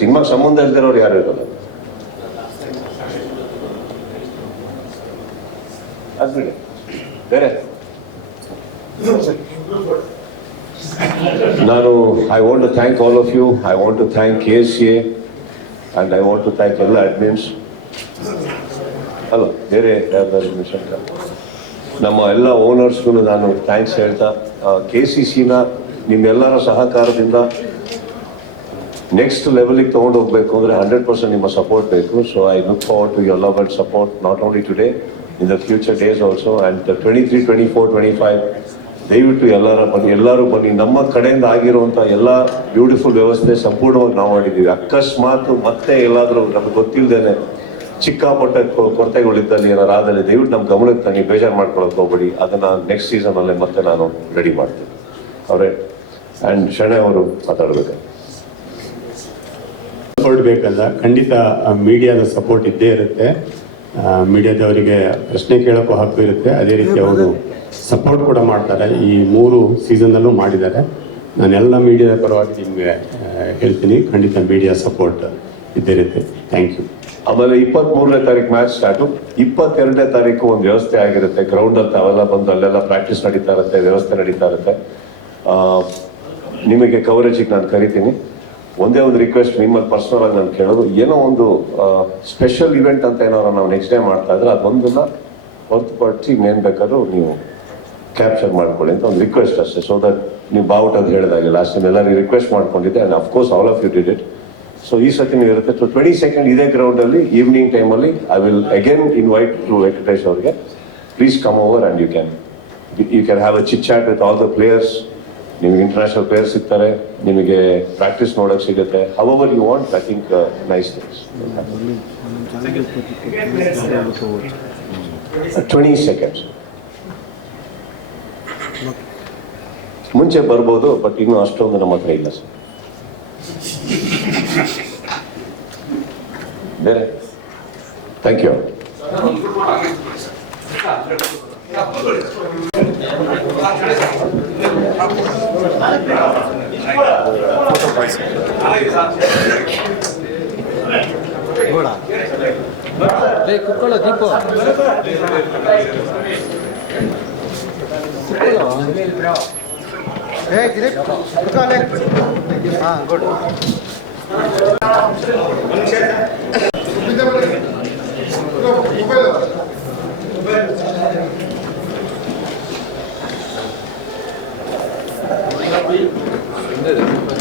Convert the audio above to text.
ಸಿನಿಮಾಗೆ ಸಂಬಂಧ ಇಲ್ದಿರೋರು ಯಾರು ಇರೋಲ್ಲ ಅದ್ಬಿಡಿ ಬೇರೆ? ನಾನು I want to thank all of you I want to thank K S A and I want to thank ಎಲ್ಲ ಅಡ್ಮಿನ್ಸ್ ಅಲ್ಲ, ಬೇರೆ ನಮ್ಮ ಎಲ್ಲ ಓನರ್ಸ್ಗೂ ನಾನು ಥ್ಯಾಂಕ್ಸ್ ಹೇಳ್ತಾ ಕೆ ಸಿ ಸಿನ ನಿಮ್ಮೆಲ್ಲರ ಸಹಕಾರದಿಂದ ನೆಕ್ಸ್ಟ್ ಲೆವೆಲಿಗೆ ತೊಗೊಂಡು ಹೋಗಬೇಕು ಅಂದರೆ ಹಂಡ್ರೆಡ್ ಪರ್ಸೆಂಟ್ ನಿಮ್ಮ ಸಪೋರ್ಟ್ ಬೇಕು. So I look forward to your love and support not only today in the future days also and twenty three twenty four twenty five ದಯವಿಟ್ಟು ಎಲ್ಲರ ಬನ್ನಿ, ಎಲ್ಲರೂ ಬನ್ನಿ. ನಮ್ಮ ಕಡೆಯಿಂದ ಆಗಿರುವಂಥ ಎಲ್ಲ ಬ್ಯೂಟಿಫುಲ್ ವ್ಯವಸ್ಥೆ ಸಂಪೂರ್ಣವಾಗಿ ನಾವು ಮಾಡಿದ್ದೀವಿ. ಅಕಸ್ಮಾತ್ ಮತ್ತೆ ಎಲ್ಲಾದರೂ, ನಮ್ಗೆ ಗೊತ್ತಿಲ್ಲದೇನೆ ಚಿಕ್ಕಾಪಟ್ಟೆ ಕೊರತೆಗಳಿದ್ದಲ್ಲಿ ಏನಾರು ಆದರೆ ದಯವಿಟ್ಟು ನಮ್ಮ ಗಮನಕ್ಕೆ ತನ್ನಿ ಬೇಜಾರು ಮಾಡ್ಕೊಳಕ್ಕೆ ಹೋಗ್ಬೇಡಿ. ಅದನ್ನು ನೆಕ್ಸ್ಟ್ ಸೀಸನಲ್ಲೇ ಮತ್ತೆ ನಾನು ರೆಡಿ ಮಾಡ್ತೀನಿ. ಅವರೇ ಆ್ಯಂಡ್ ಶಣೆ ಅವರು ಮಾತಾಡಬೇಕು. ಸಪೋರ್ಟ್ ಬೇಕಲ್ಲ ಖಂಡಿತ ಮೀಡಿಯಾದ ಸಪೋರ್ಟ್ ಇದ್ದೇ ಇರುತ್ತೆ. ಮೀಡಿಯಾದವರಿಗೆ ಪ್ರಶ್ನೆ ಕೇಳೋಕ್ಕೂ ಹಕ್ಕು ಇರುತ್ತೆ. ಅದೇ ರೀತಿ ಅವರು ಸಪೋರ್ಟ್ ಕೂಡ ಮಾಡ್ತಾರೆ. ಈ ಮೂರು ಸೀಸನ್ನಲ್ಲೂ ಮಾಡಿದ್ದಾರೆ. ನಾನೆಲ್ಲ ಮೀಡಿಯಾದ ಪರವಾಗಿ ನಿಮಗೆ ಹೇಳ್ತೀನಿ. ಖಂಡಿತ ಮೀಡಿಯಾ ಸಪೋರ್ಟ್ ಇದ್ದೇ ಇರುತ್ತೆ. ಥ್ಯಾಂಕ್ ಯು ಆಮೇಲೆ ಇಪ್ಪತ್ತ್ ಮೂರನೇ ತಾರೀಕು ಮ್ಯಾಚ್ ಸ್ಟಾರ್ಟು ಇಪ್ಪತ್ತೆರಡನೇ ತಾರೀಕು ಒಂದು ವ್ಯವಸ್ಥೆ ಆಗಿರುತ್ತೆ. ಗ್ರೌಂಡ್ ಅಂತ ಅವೆಲ್ಲ ಬಂದು ಅಲ್ಲೆಲ್ಲ ಪ್ರಾಕ್ಟೀಸ್ ನಡೀತಾ ಇರುತ್ತೆ ವ್ಯವಸ್ಥೆ ನಡೀತಾ ಇರುತ್ತೆ. ನಿಮಗೆ ಕವರೇಜಿಗೆ ನಾನು ಕರಿತೀನಿ. ಒಂದೇ ಒಂದು ರಿಕ್ವೆಸ್ಟ್ ನಿಮ್ಮಲ್ಲಿ ಪರ್ಸನಲ್ ಆಗಿ ನಾನು ಕೇಳೋದು. ಏನೋ ಒಂದು ಸ್ಪೆಷಲ್ ಇವೆಂಟ್ ಅಂತ ಏನಾದ್ರು ನಾವು ನೆಕ್ಸ್ಟ್ ಡೇ ಮಾಡ್ತಾ ಇದ್ರೆ ಅದೊಂದನ್ನ ಹೊರತುಪಡಿಸಿ ಇನ್ನೇನು ಬೇಕಾದ್ರೂ ನೀವು ಕ್ಯಾಪ್ಚರ್ ಮಾಡ್ಕೊಳ್ಳಿ ಅಂತ ಒಂದು ರಿಕ್ವೆಸ್ಟ್ ಅಷ್ಟೇ. ಸೊ ದಟ್ ನೀವು ಬಾವುಟ ಅದು ಹೇಳಿದಾಗೆ ಲಾಸ್ಟ್ ಟೈಮ್ ಎಲ್ಲರಿಗೂ ರಿಕ್ವೆಸ್ಟ್ ಮಾಡ್ಕೊಂಡಿದ್ದೆ and of course all of you did it so ಈ ಸತಿ ನೀವು ಇರುತ್ತೆ. ಸೊ ಟ್ವೆಂಟಿ ಸೆಕೆಂಡ್ ಇದೇ ಗ್ರೌಂಡಲ್ಲಿ ಈವ್ನಿಂಗ್ ಟೈಮಲ್ಲಿ I will again invite to Venkatesh ಅವರಿಗೆ please come over and you can you can have a chit chat with all the players ನಿಮಗೆ international players ಸಿಗ್ತಾರೆ, ನಿಮಗೆ ಪ್ರಾಕ್ಟೀಸ್ ನೋಡೋಕೆ ಸಿಗುತ್ತೆ. Hour you want I think nice things twenty seconds ಮುಂಚೆ ಬರ್ಬೋದು but ಇನ್ನೂ ಅಷ್ಟೊಂದು ನಮ್ಮ ಹತ್ರ ಇಲ್ಲ ಸರ್ ಬೇರೆ? ಥ್ಯಾಂಕ್ ಯು ಕುತ್ಕೊಳ್ಳೋ ದೀಪ ಹೇ ಗಿರೀಪ್ ಕುತ್ಕೊಳ್ಳೆ ಹಾಂ ಗುಡ್ ಮೊಬೈಲ್ ಮೊಬೈಲ್ Sünnet.